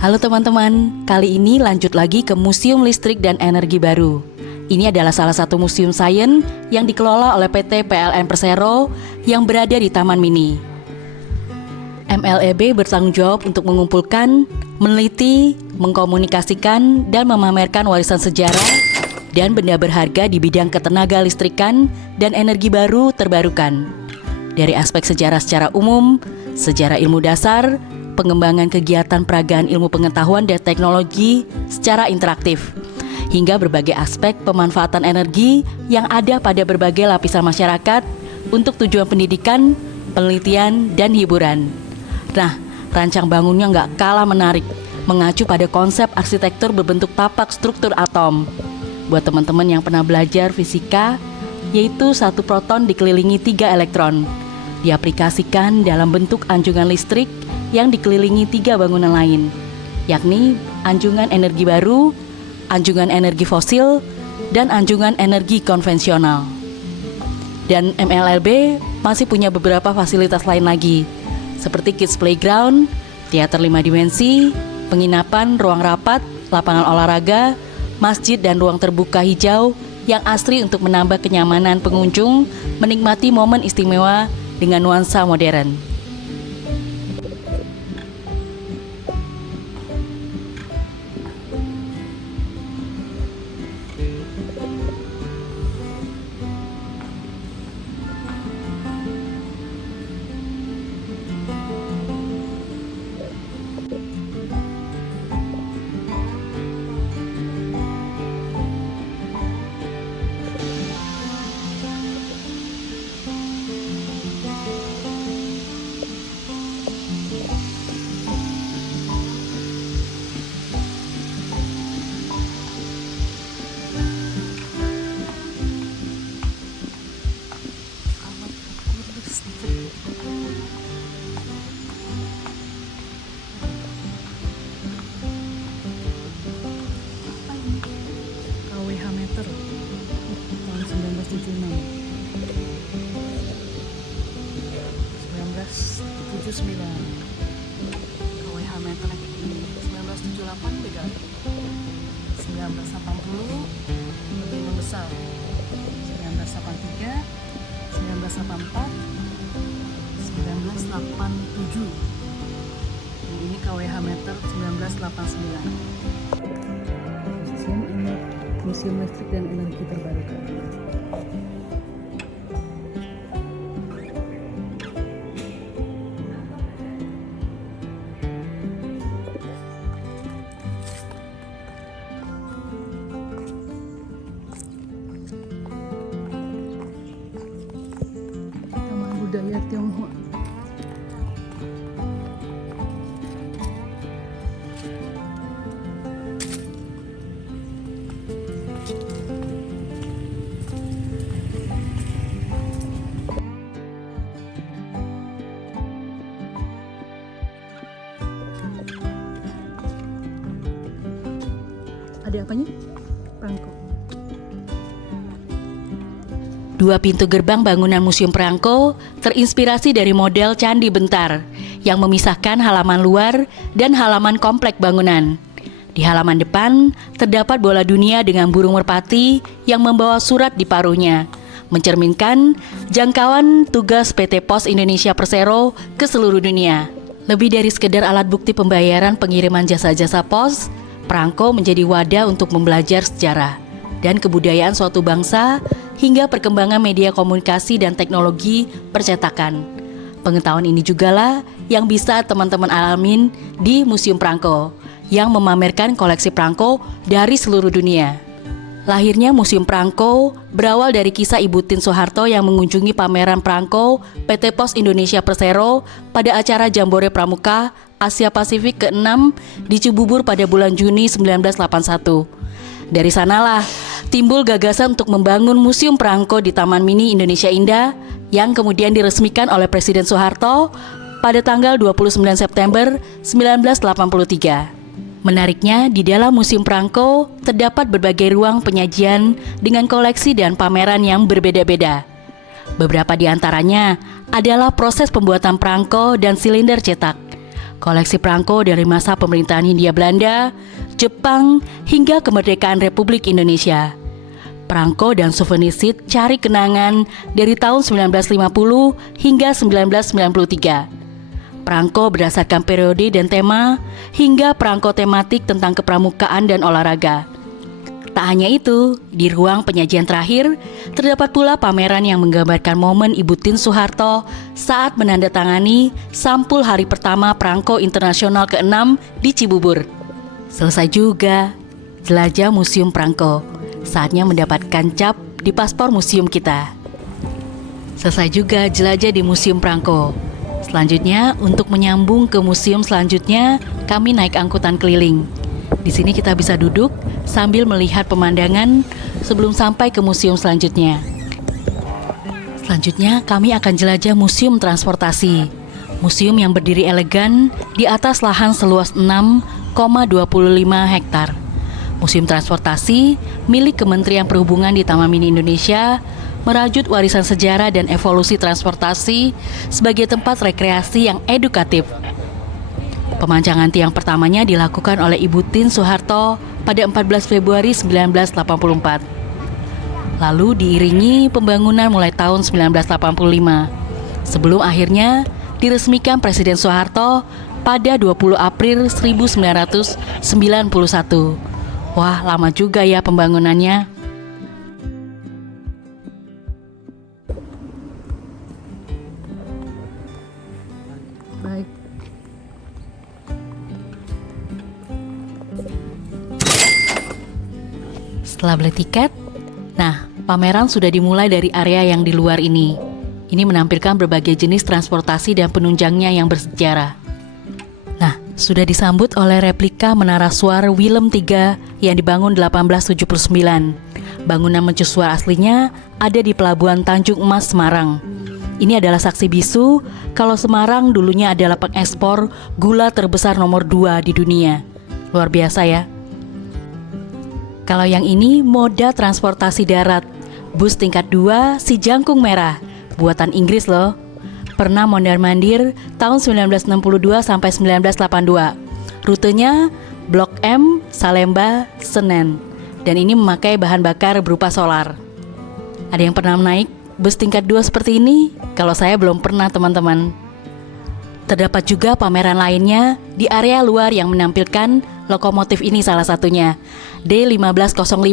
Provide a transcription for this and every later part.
Halo teman-teman, kali ini lanjut lagi ke Museum Listrik dan Energi Baru. Ini adalah salah satu museum sains yang dikelola oleh PT PLN Persero yang berada di Taman Mini. MLEB bertanggung jawab untuk mengumpulkan, meneliti, mengkomunikasikan, dan memamerkan warisan sejarah dan benda berharga di bidang ketenaga listrikan dan energi baru terbarukan. Dari aspek sejarah secara umum, sejarah ilmu dasar, pengembangan kegiatan peragaan ilmu pengetahuan dan teknologi secara interaktif, hingga berbagai aspek pemanfaatan energi yang ada pada berbagai lapisan masyarakat untuk tujuan pendidikan, penelitian, dan hiburan. Nah, rancang bangunnya nggak kalah menarik, mengacu pada konsep arsitektur berbentuk tapak struktur atom. Buat teman-teman yang pernah belajar fisika, yaitu satu proton dikelilingi 3 elektron, diaplikasikan dalam bentuk anjungan listrik yang dikelilingi 3 bangunan lain, yakni anjungan energi baru, anjungan energi fosil, dan anjungan energi konvensional. Dan MLLB masih punya beberapa fasilitas lain lagi, seperti kids playground, teater 5 dimensi, penginapan, ruang rapat, lapangan olahraga, masjid, dan ruang terbuka hijau yang asri untuk menambah kenyamanan pengunjung menikmati momen istimewa dengan nuansa modern. KWH meter tahun 1976. 1979. KWH meter 1978 beda. 1980 lebih membesar. 1983, 1984, 1987. Ini KWH meter 1989. Museum Listrik dan Energi Terbarukan. Taman Budaya Tionghoa. Ada apanya? Perangko. 2 pintu gerbang bangunan Museum Perangko terinspirasi dari model Candi Bentar yang memisahkan halaman luar dan halaman komplek bangunan. Di halaman depan terdapat bola dunia dengan burung merpati yang membawa surat di paruhnya, mencerminkan jangkauan tugas PT Pos Indonesia Persero ke seluruh dunia. Lebih dari sekedar alat bukti pembayaran pengiriman jasa-jasa pos, Perangko menjadi wadah untuk membelajar sejarah dan kebudayaan suatu bangsa hingga perkembangan media komunikasi dan teknologi percetakan. Pengetahuan ini jugalah yang bisa teman-teman alamin di Museum Perangko yang memamerkan koleksi perangko dari seluruh dunia. Lahirnya Museum Perangko berawal dari kisah Ibu Tien Soeharto yang mengunjungi pameran perangko PT Pos Indonesia Persero pada acara Jambore Pramuka Asia Pasifik ke-6 di Cibubur pada bulan Juni 1981. Dari sanalah timbul gagasan untuk membangun Museum Perangko di Taman Mini Indonesia Indah yang kemudian diresmikan oleh Presiden Soeharto pada tanggal 29 September 1983. Menariknya, di dalam Museum Perangko terdapat berbagai ruang penyajian dengan koleksi dan pameran yang berbeda-beda. Beberapa di antaranya adalah proses pembuatan perangko dan silinder cetak, Koleksi perangko dari masa pemerintahan Hindia Belanda, Jepang, hingga kemerdekaan Republik Indonesia. Perangko dan souvenir seat cari kenangan dari tahun 1950 hingga 1993. Perangko berdasarkan periode dan tema, hingga perangko tematik tentang kepramukaan dan olahraga. Tak hanya itu, di ruang penyajian terakhir, terdapat pula pameran yang menggambarkan momen Ibu Tien Soeharto saat menandatangani sampul hari pertama Perangko Internasional ke-6 di Cibubur. Selesai juga jelajah Museum Perangko. Saatnya mendapatkan cap di paspor museum kita. Selesai juga jelajah di Museum Perangko. Selanjutnya, untuk menyambung ke museum selanjutnya, kami naik angkutan keliling. Di sini kita bisa duduk sambil melihat pemandangan sebelum sampai ke museum selanjutnya. Selanjutnya, kami akan jelajah Museum Transportasi. Museum yang berdiri elegan di atas lahan seluas 6,25 hektar. Museum Transportasi milik Kementerian Perhubungan di Taman Mini Indonesia merajut warisan sejarah dan evolusi transportasi sebagai tempat rekreasi yang edukatif. Pemancangan tiang pertamanya dilakukan oleh Ibu Tien Soeharto pada 14 Februari 1984. Lalu diiringi pembangunan mulai tahun 1985, sebelum akhirnya diresmikan Presiden Soeharto pada 20 April 1991. Wah, lama juga ya pembangunannya. Baik. Setelah beli tiket, nah, pameran sudah dimulai dari area yang di luar ini. Ini menampilkan berbagai jenis transportasi dan penunjangnya yang bersejarah. Nah, sudah disambut oleh replika Menara Suar Willem III yang dibangun 1879. Bangunan mercusuar aslinya ada di Pelabuhan Tanjung Emas, Semarang. Ini adalah saksi bisu kalau Semarang dulunya adalah pengekspor gula terbesar nomor 2 di dunia. Luar biasa ya. Kalau yang ini moda transportasi darat, bus tingkat 2 Si Jangkung Merah, buatan Inggris loh. Pernah mondar-mandir tahun 1962 sampai 1982. Rutenya Blok M, Salemba, Senen. Dan ini memakai bahan bakar berupa solar. Ada yang pernah naik bus tingkat 2 seperti ini? Kalau saya belum pernah, teman-teman. Terdapat juga pameran lainnya di area luar yang menampilkan lokomotif ini salah satunya. D1505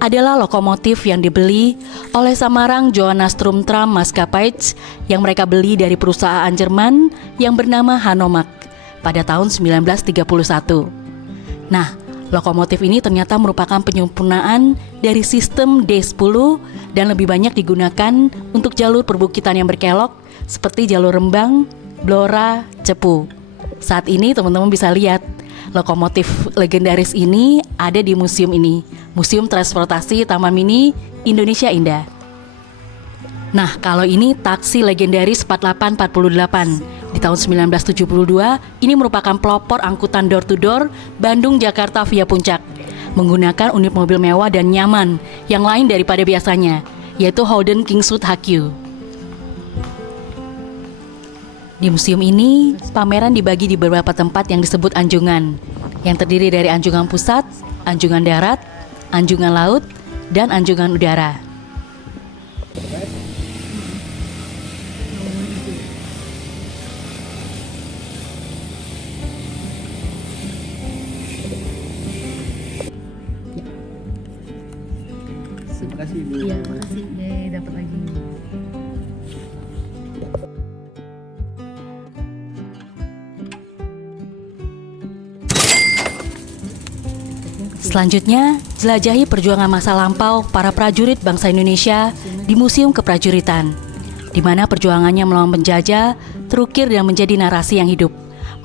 adalah lokomotif yang dibeli oleh Samarang Johannes Tram Maskapaitz yang mereka beli dari perusahaan Jerman yang bernama Hanomag pada tahun 1931. Nah, lokomotif ini ternyata merupakan penyempurnaan dari sistem D10 dan lebih banyak digunakan untuk jalur perbukitan yang berkelok seperti jalur Rembang, Blora, Cepu. Saat ini teman-teman bisa lihat lokomotif legendaris ini ada di museum ini, Museum Transportasi Taman Mini Indonesia Indah. Nah, kalau ini taksi legendaris 4848 di tahun 1972, ini merupakan pelopor angkutan door to door Bandung Jakarta via Puncak, menggunakan unit mobil mewah dan nyaman yang lain daripada biasanya, yaitu Holden Kingswood HQ. Di museum ini, pameran dibagi di beberapa tempat yang disebut anjungan, yang terdiri dari anjungan pusat, anjungan darat, anjungan laut, dan anjungan udara. Terima kasih, Ibu. Iya, makasih. Dapat lagi. Selanjutnya, jelajahi perjuangan masa lampau para prajurit bangsa Indonesia di Museum Keprajuritan, di mana perjuangannya melawan penjajah terukir dan menjadi narasi yang hidup,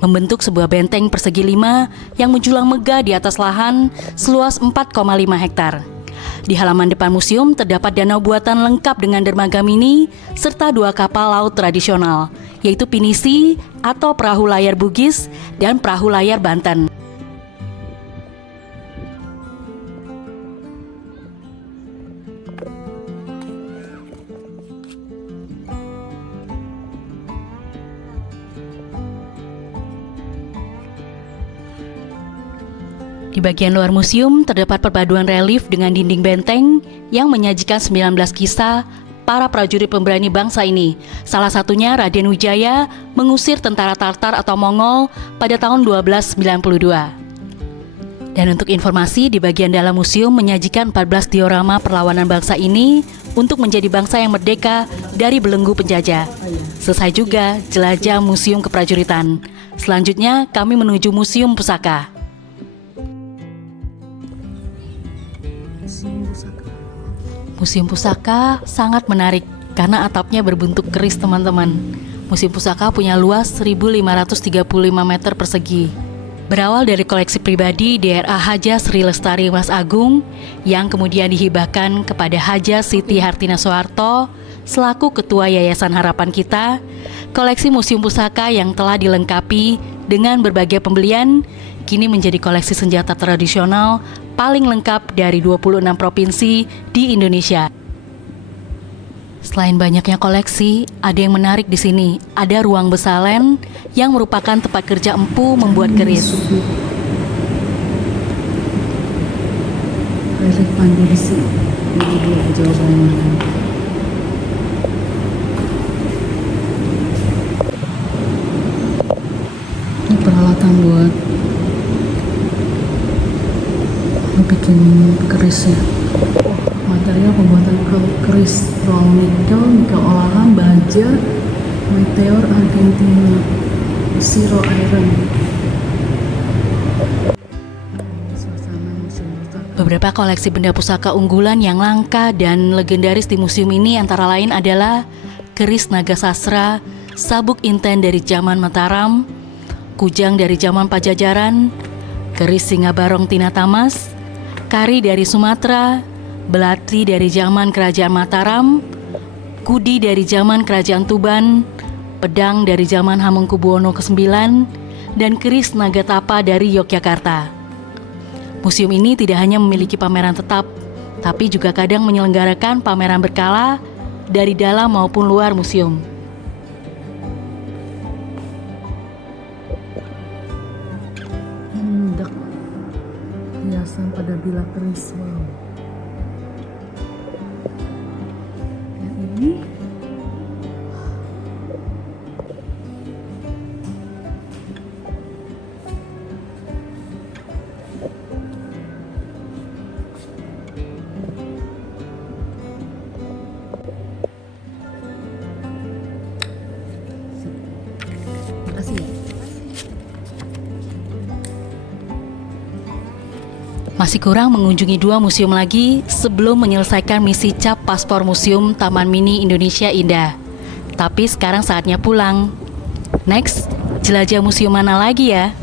membentuk sebuah benteng persegi 5 yang menjulang megah di atas lahan seluas 4,5 hektar. Di halaman depan museum terdapat danau buatan lengkap dengan dermaga mini serta 2 kapal laut tradisional, yaitu pinisi atau perahu layar Bugis dan perahu layar Banten. Di bagian luar museum terdapat perpaduan relief dengan dinding benteng yang menyajikan 19 kisah para prajurit pemberani bangsa ini. Salah satunya Raden Wijaya mengusir tentara Tartar atau Mongol pada tahun 1292. Dan untuk informasi, di bagian dalam museum menyajikan 14 diorama perlawanan bangsa ini untuk menjadi bangsa yang merdeka dari belenggu penjajah. Selesai juga jelajah Museum Keprajuritan. Selanjutnya kami menuju Museum Pusaka. Museum Pusaka sangat menarik karena atapnya berbentuk keris, teman-teman. Museum Pusaka punya luas 1.535 meter persegi. Berawal dari koleksi pribadi DRA Haja Sri Lestari Mas Agung yang kemudian dihibahkan kepada Haja Siti Hartina Soeharto selaku Ketua Yayasan Harapan Kita, koleksi Museum Pusaka yang telah dilengkapi dengan berbagai pembelian kini menjadi koleksi senjata tradisional paling lengkap dari 26 provinsi di Indonesia. Selain banyaknya koleksi, ada yang menarik di sini. Ada ruang besalen yang merupakan tempat kerja empu membuat keris. Keris pandu besi. Ini dia jawabannya. Ini peralatan buat bikin kerisnya. Material pembuatan keris raw nikel olahan, baja, meteor Argentina, zero iron. Beberapa koleksi benda pusaka unggulan yang langka dan legendaris di museum ini antara lain adalah keris naga sastra, sabuk inten dari zaman Mataram, kujang dari zaman Pajajaran, keris singa barong Tina Tamas, kari dari Sumatera, belati dari zaman Kerajaan Mataram, kudi dari zaman Kerajaan Tuban, pedang dari zaman Hamengkubuwono ke-9, dan keris naga tapa dari Yogyakarta. Museum ini tidak hanya memiliki pameran tetap, tapi juga kadang menyelenggarakan pameran berkala dari dalam maupun luar museum. Hendak hiasan pada bilah keris. Wow. Yang ini makasih ya. Masih kurang mengunjungi 2 museum lagi sebelum menyelesaikan misi cap paspor Museum Taman Mini Indonesia Indah. Tapi sekarang saatnya pulang. Next, jelajah museum mana lagi ya?